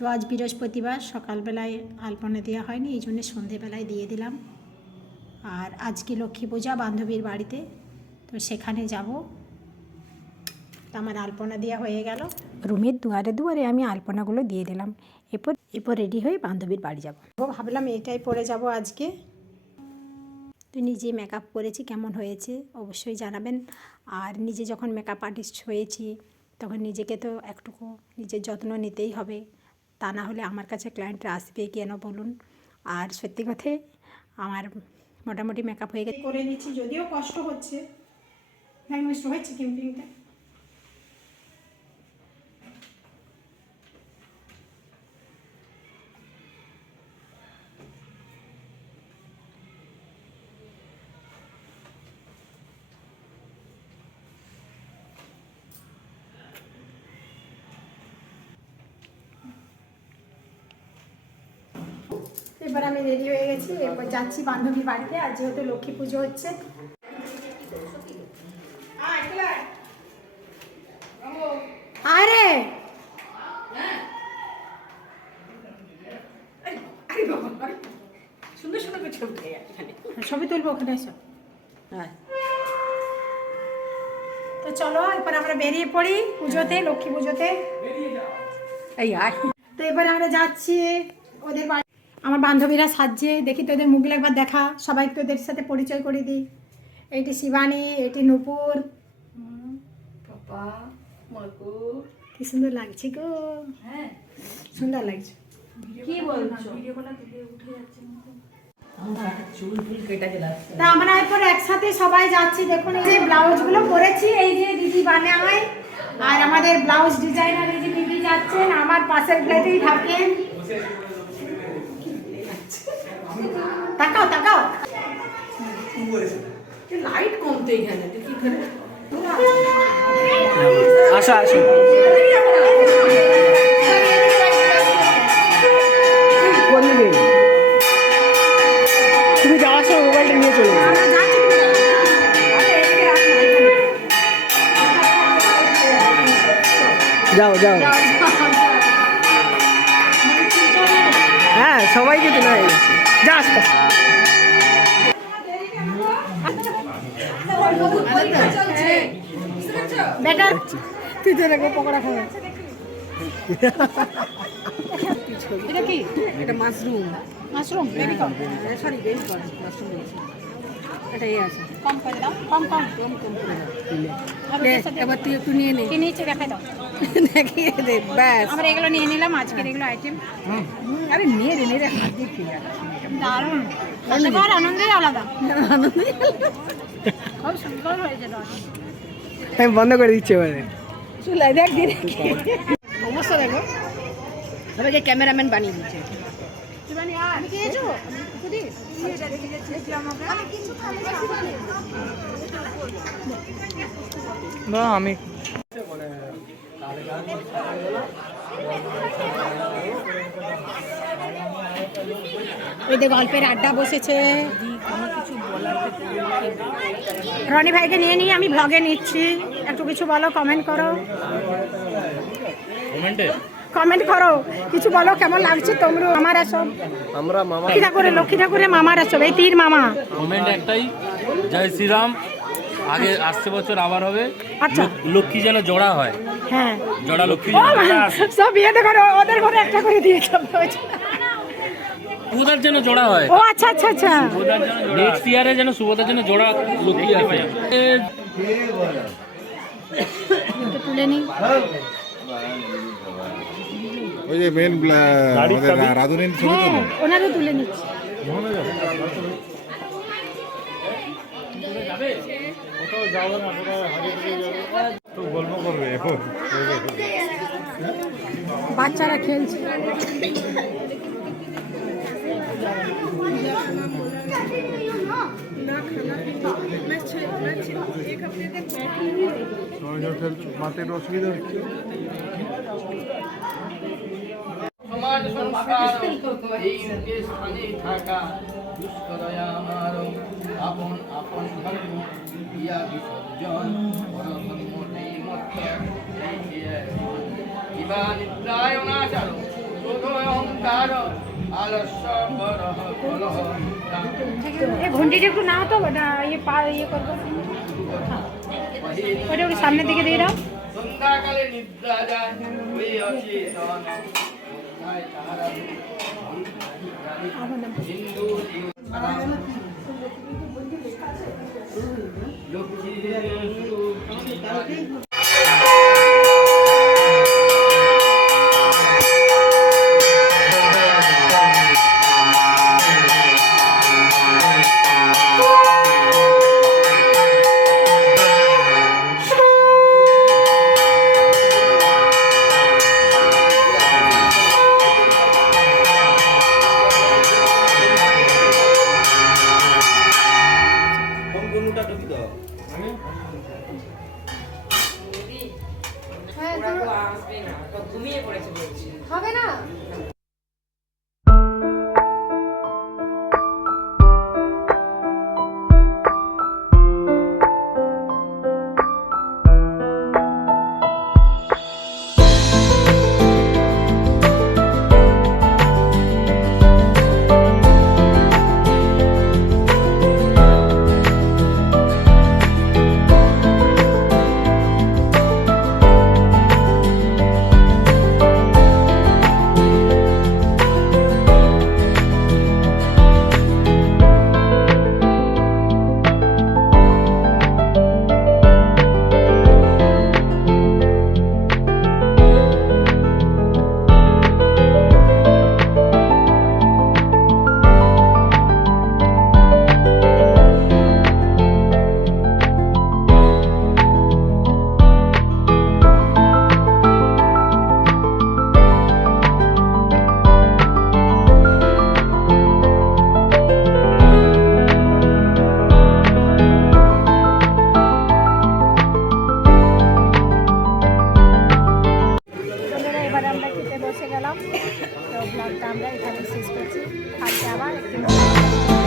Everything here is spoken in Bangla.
তো আজ বৃহস্পতিবার, সকালবেলায় আলপনা দেওয়া হয়নি, এই জন্য সন্ধেবেলায় দিয়ে দিলাম। আর আজকে লক্ষ্মী পূজা বান্ধবীর বাড়িতে, তো সেখানে যাব। তো আমার আলপনা দেওয়া হয়ে গেল, রুমের দুয়ারে দুয়ারে আমি আলপনাগুলো দিয়ে দিলাম। এরপর রেডি হয়ে বান্ধবীর বাড়ি যাব। ভাবলাম এটাই পরে যাব আজকে। তো নিজে মেকআপ করেছি, কেমন হয়েছে অবশ্যই জানাবেন। আর নিজে যখন মেকআপ আর্টিস্ট হয়েছি তখন নিজেকে তো একটুকু নিজের যত্ন নিতেই হবে, তা না হলে আমার কাছে ক্লায়েন্টরা আসবে কেন বলুন। আর সত্যি কথাই আমার মোটামুটি মেকআপ হয়ে গেছে, করে নিচ্ছি, যদিও কষ্ট হচ্ছে, নষ্ট হচ্ছে ক্যাম্পিংটা। এবার আমি রেডি হয়ে গেছি, এরপর যাচ্ছি বান্ধবীর বাড়িতে। আর যেহেতু লক্ষ্মী পুজো হচ্ছে, আরে সুন্দর সুন্দর করে ছবি ছবি তুলবো ওখানে এসো। তো চলো এবার আমরা বেরিয়ে পড়ি পুজোতে, লক্ষ্মী পুজোতে। এই আয়। তো এবার আমরা যাচ্ছি ওদের বাড়ি। আমার বান্ধবীরা সাজছে, দেখি তোদের মুখগুলো একবার দেখা, সবাই তোদের সাথে পরিচয় করে দিই। এইটি শিবানী, এটি নূপুর। পাপা মাকু, কি সুন্দর লাগছে গো। হ্যাঁ সুন্দর লাগছে। কি বলছো? ভিডিওটা তুলে উঠে যাচ্ছে না তো। আমার চুল ফুল কেটে গেছে। তা আমরা এরপর একসাথে সবাই যাচ্ছি। দেখুন এই যে ব্লাউজগুলো পরেছি, এই যে দিদি বানায়। আর আমাদের ব্লাউজ ডিজাইনার এই যে দিদি যাচ্ছেন, আমার পাশের প্লেটেই থাকেন। তাকাও তাকাও, লাইট কমতে এখানে কি করে? আসো আসো, তুমি যাওয়ার সময় মোবাইলটা নিয়ে চলে যাও। আমরা যাচ্ছি। যাও যাও, হ্যাঁ সবাইকে তো না যা আস্তে বেটার তুই তো দেখো পকোড়া খাবে। এটা কি? এটা মাশরুম। মাশরুম বেবি কম, সরি বেবি কর্ন মাশরুম বলছি। এটাই আছে। কম করে দাও, কম কম কম কম করে দাও। আর নে, ওদের সাথে এবার তুই একটু নিয়ে নে। কি নিচে দেখাই দাও। দেখিয়ে দে ব্যাস। আমরা এগুলো নিয়ে নিলাম, আজকের এগুলো আইটেম। আরে নিয়ে রে হাত দিয়ে খেয়ে যাচ্ছে। দারুণ, খাবার আনন্দই আলাদা, খুব সুন্দর হয়েছে। আমি বন্ধ করে দিচ্ছি এবারে। চুলাই দেখ দিয়ে অবস্থা দেখো, সবাইকে ক্যামেরাম্যান বানিয়ে দিচ্ছে। না আমি ওই গল্পের আড্ডা বসেছে। রনি ভাইকে নিয়ে নিয়ে আমি ব্লগে নিচ্ছি, একটু কিছু বলো, কমেন্ট করো। কমেন্ট করো, কিছু বলো, কেমন লাগছে তোমরা আমার আসো। আমরা মামা লক্ষ্মী ঠাকুরের মামার আসো, এই তীর মামা। কমেন্ট একটাই, জয় শ্রীরাম। আগে আসছে বছর আবার হবে। আচ্ছা। লক্ষ্মী যেন জোড়া হয়, হ্যাঁ জোড়া লক্ষ্মী ও, সব বিয়েতে করে ওদের ঘরে একটা করে দিয়েছে। সুভদ্রার যেন জোড়া হয়। ও আচ্ছা আচ্ছা আচ্ছা, নেক্সট ইয়ারে যেন সুভদ্রার যেন জোড়া লক্ষ্মী আসে। একটু তুলে নিই। ওই যে মেন রাধুনীর ছবি তো হ্যাঁ, ওনারও তুলে নিচ্ছি। গল্প করবে এখন বাচ্চারা খেলছে। মাঠের অসুবিধা হচ্ছে। সমাজ সংস্কার এই স্থানে থাকা দুষ্করয়া আমার আপন আপন ধর্ম ইয়া বিসর্জন পরধর্ম নেই মত্ত ইবা নিদ্রায় অনাচার এই ঘন্টিটা একটু নাও তো, ওটা ইয়ে করবো, ওটা একটু সামনের দিকে দিয়ে দাও। সন্ধ্যাকালে নিদ্রা যায় ওই অচেতন তাই তাহারা হিন্দু লক্ষ্মী হবে না। বসে গেলাম, তো ব্লগটা আমরা এখানে শেষ করছি। আজকে আবার একটু